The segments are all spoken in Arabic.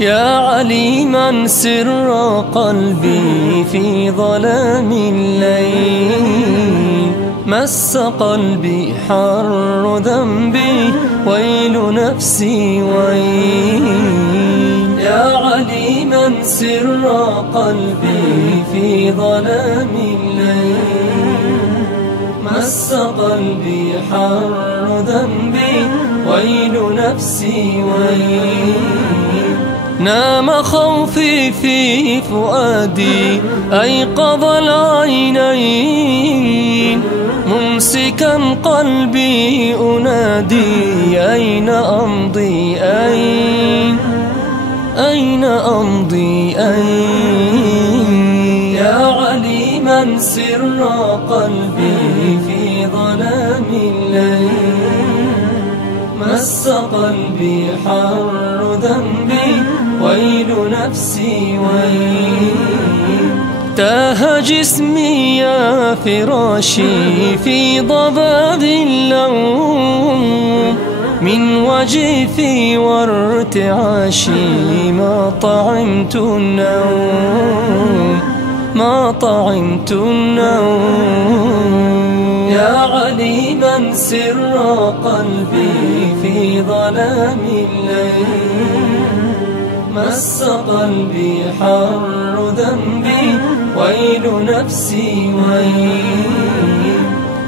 يا عليما سر قلبي في ظلام الليل، مس قلبي حر ذنبي ويل نفسي ويل. يا عليما سر قلبي في ظلام الليل، مس قلبي حر ذنبي ويل نفسي ويل. نام خوفي في فؤادي أيقظ العينين، ممسكا قلبي أنادي أين أمضي أين أمضي يا عليما سر قلبي في ظلام الليل، مس قلبي حر ذنبي ويل نفسي ويل. تاه جسمي يا فراشي في ضباب اللوم، من وجفي وارتعاشي ما طعمت النوم، ما طعمت النوم. يا عليما سر قلبي في ظلام الليل، مس قلبي حر ذنبي ويل نفسي ويل.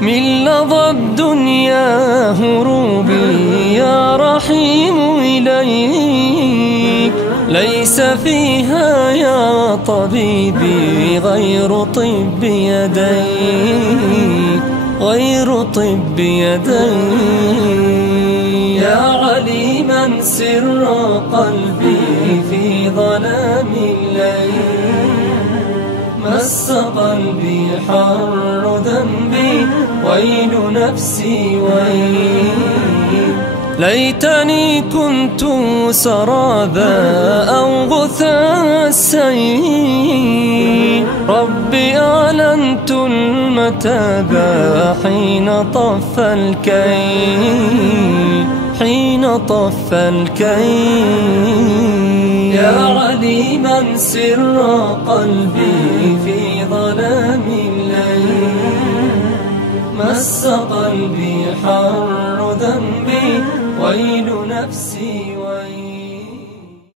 من لظى الدنيا هروبي يا رحيم إليك، ليس فيها يا طبيبي غير طب يديك، غير طب يديك. يا عليما سر قلبي في ظلام الليل، مس قلبي حر ذنبي ويل نفسي ويل. ليتني كنت سرابا أو غثاء السيل، ربي أعلنت المتابا حين طف الكيل، حين طف الكيل. يا عليما سر قلبي في ظلام الليل، مس قلبي حر ذنبي ويل نفسي